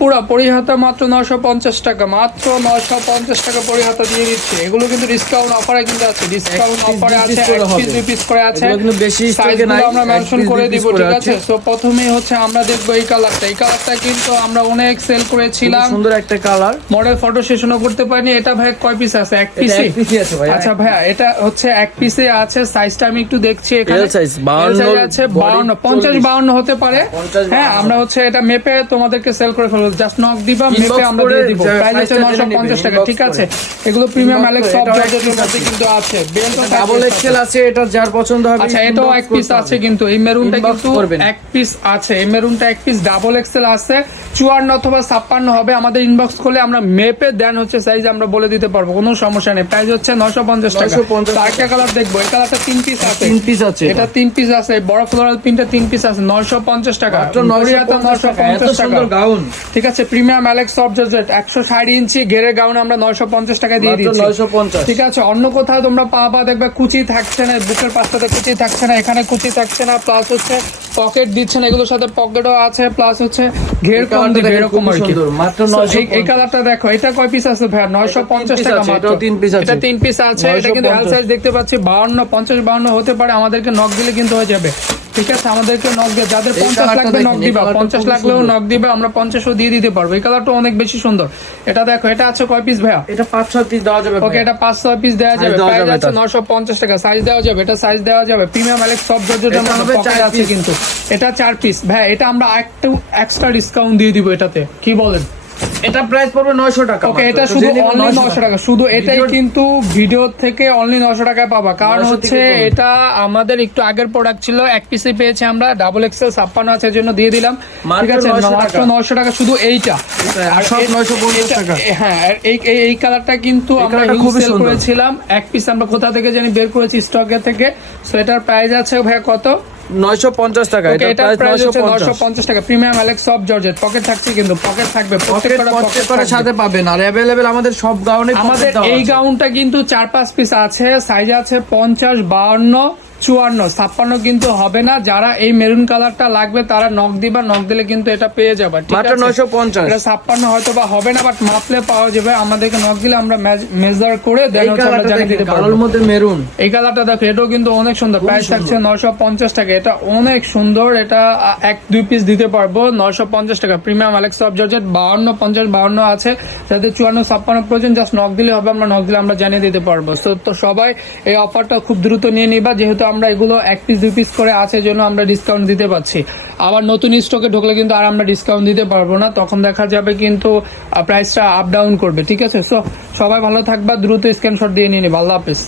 পুরা পরিহাতা মাত্র নশো পঞ্চাশ টাকা মাত্র নশো পঞ্চাশ টাকা পরিহাতা দিয়ে দিচ্ছে। এগুলো কিন্তু ডিসকাউন্ট অফারে কিন্তু আছে ডিসকাউন্ট অফারে আছে। পিস দুই পিস করে আছে। আমরা মেনশন করে দিব ঠিক আছে। সো প্রথমেই হচ্ছে আমরা দেখব এই কালারটা এই কালারটা কিন্তু আমরা অনেক সেল করেছিলাম। সুন্দর একটা কালার মডেল ফটো সেশনও করতে পারিনি। এটা ভাই কয় পিস আছে? এক পিসে এক পিসই আছে ভাই আচ্ছা ভাইয়া এটা হচ্ছে এক পিসে আছে। সাইজটা আমি একটু দেখছি এখানে। 52 আছে body 52 পঞ্চাশ 40 বাউন্ন হতে পারে। হ্যাঁ আমরা হচ্ছে এটা মেপে তোমাদেরকে সেল করে জাস্ট নক দিবা মেপে আমরা দিয়ে দিব। যা- প্রাইস হচ্ছে size টা জেনে 950 টাকা ঠিক আছে? এগুলো প্রিমিয়াম অ্যালেক্স সব জর্জেটের কিন্তু আছে। বেল্ট ডাবল এক্সেল আছে এটা যার পছন্দ হবে আচ্ছা এটাও এক পিস আছে কিন্তু এই মেরুনটা কিন্তু এক পিস আছে। এই মেরুনটা এক পিস ডাবল এক্সেল আছে চুয়ান্ন অথবা ছাপ্পান্ন হবে। আমাদের ইনবক্স করলে আমরা মেপে দেন হচ্ছে সাইজ আমরা বলে দিতে পারব কোনো সমস্যা নেই। প্রাইস হচ্ছে নশো পঞ্চাশ টাকা। 950 তো কালার দেখব। এই কালারটা তিন পিস আছে। তিন পিস আছে এটা। তিন পিস আছে। বড় ফ্লোরাল প্রিন্টে তিন পিস আছে। নশো পঞ্চাশ টাকা। মাত্র 950 টাকা। এত সুন্দর গাউন ঠিক আছে প্রিমিয়াম অ্যালেক্স সফট জর্জেট একশো ষাট ইঞ্চি ঘেরে গাউন আমরা নয়শো পঞ্চাশ টাকা দিয়ে দিচ্ছি 950 ঠিক আছে অন্য কোথাও তোমরা পাবা দেখবে কুচি থাকছে না বুকের পাশটাতে কুচি থাকছে না এখানে কুচি থাকছে না প্লাস হচ্ছে পকেট দিচ্ছে না এগুলোর সাথে পকেটও আছে প্লাস হচ্ছে ঘের কম কালারটা এরকম আর কি। মাত্র এই- কালারটা দেখো এটা কয় পিস আছে ভাই নয়শো পঞ্চাশ piece টাকা মাত্র। তিন পিস আছে। এটা তিন পিস আছে এটা কিন্তু 950 এল সাইজ দেখতে পাচ্ছি বাউন্ন পঞ্চাশ বাউন্ন হতে পারে আমাদেরকে নক দিলে কিন্তু হয়ে যাবে। ঠিক আছে? আমাদেরকে নক দিয়ে যাদের পঞ্চাশ লাগবে নক দিবা। পঞ্চাশ লাগলেও নক দিবে আমরা পঞ্চাশও দিয়ে দিতে পারব। এই কালারটা অনেক বেশি সুন্দর। এটা দেখো এটা আছে কয় পিস ভাইয়া? এটা পাঁচ ছয় পিস দেওয়া যাবে ওকে এটা পাঁচ ছয় পিস দেওয়া যাবে। প্রাইস আছে নশো পঞ্চাশ টাকা। সাইজ দেওয়া যাবে এটা সাইজ দেওয়া যাবে। প্রিমিয়াম অ্যালেক্স সব পকেট আছে কিন্তু। এটা চার পিস ভাই এটা আমরা একটু এক্সট্রা ডিসকাউন্ট দিয়ে দিব এটাতে। কি বলেন? এটা প্রাইস পড়বে 900 টাকা ওকে এটা শুধু অনলি নশো টাকা। শুধু এটাই কিন্তু ভিডিও থেকে অনলি নশো টাকায় পাবা। কারণ হচ্ছে এটা আমাদের একটু আগের প্রোডাক্ট ছিল এক পিসে পেয়েছি আমরা ডাবল এক্সেল ছাপ্পান্ন আছে জন্য দিয়ে দিলাম। ঠিক আছে 900 মাত্র টাকা। শুধু এইটা। আর সব 950 টাকা। হ্যাঁ এই এই- কালারটা কিন্তু আমরা সেল করেছিলাম। এক পিস আমরা কোথা থেকে জানি বের করেছি স্টকের থেকে। সো এটার প্রাইস আছে ভাই কত? 950 টাকা ওকে এটা এটার প্রাইস প্রাইস হচ্ছে নশো 950 পঞ্চাশ টাকা প্রিমিয়াম অ্যালেক্স সব জর্জেট পকেট থাকছে কিন্তু পকেট থাকবে পকেট প্রত্যেকটা পকেট pocket করে থাকবে। সাথে পাবেন আর अवेलेबल আমাদের সব গাউনে আমাদের এই গাউনটা কিন্তু চার পাঁচ পিস আছে সাইজ আছে পঞ্চাশ বাউন্ন চুয়ান্ন ছাপ্পান্ন কিন্তু হবে না। যারা এই মেরুন কালারটা লাগবে তারা নক দিবা নক দিলে কিন্তু এটা পেয়ে যাবে মাত্র আছে? 950 এটা ছাপ্পান্ন হয়তো বা হবে না বাট মাপলে পাওয়া যাবে। আমাদেরকে নক দিলে আমরা মেজার করে কালোর মধ্যে মেরুন। এই কালারটা দেখো এটাও কিন্তু অনেক সুন্দর। প্রাইস থাকছে। নশো পঞ্চাশ টাকা। এটা অনেক সুন্দর। এটা এক দুই পিস দিতে পারব নশো পঞ্চাশ টাকা। প্রিমিয়াম অ্যালেক্স অফ জর্জেট বাউন্ন পঞ্চাশ বাউন্ন আছে। যাদের চুয়ান্ন ছাপ্পান্ন প্রয়োজন জাস্ট নক দিলে হবে আমরা নক দিলে আমরা জানিয়ে দিতে পারব। তো সবাই এই অফারটা খুব দ্রুত নিয়ে নিবা। যেহেতু আমরা এগুলো এক পিস দুই পিস করে আছে জন্য আমরা ডিসকাউন্ট দিতে পারছি। আবার নতুন স্টকে ঢুকলে কিন্তু আর আমরা ডিসকাউন্ট দিতে পারব না। তখন দেখা যাবে কিন্তু প্রাইসটা আপ ডাউন করবে, ঠিক আছে? সো সবাই ভালো থাকবা, দ্রুত স্ক্রিনশট দিয়ে নিয়ে নিবা। আল্লাহ হাফেজ।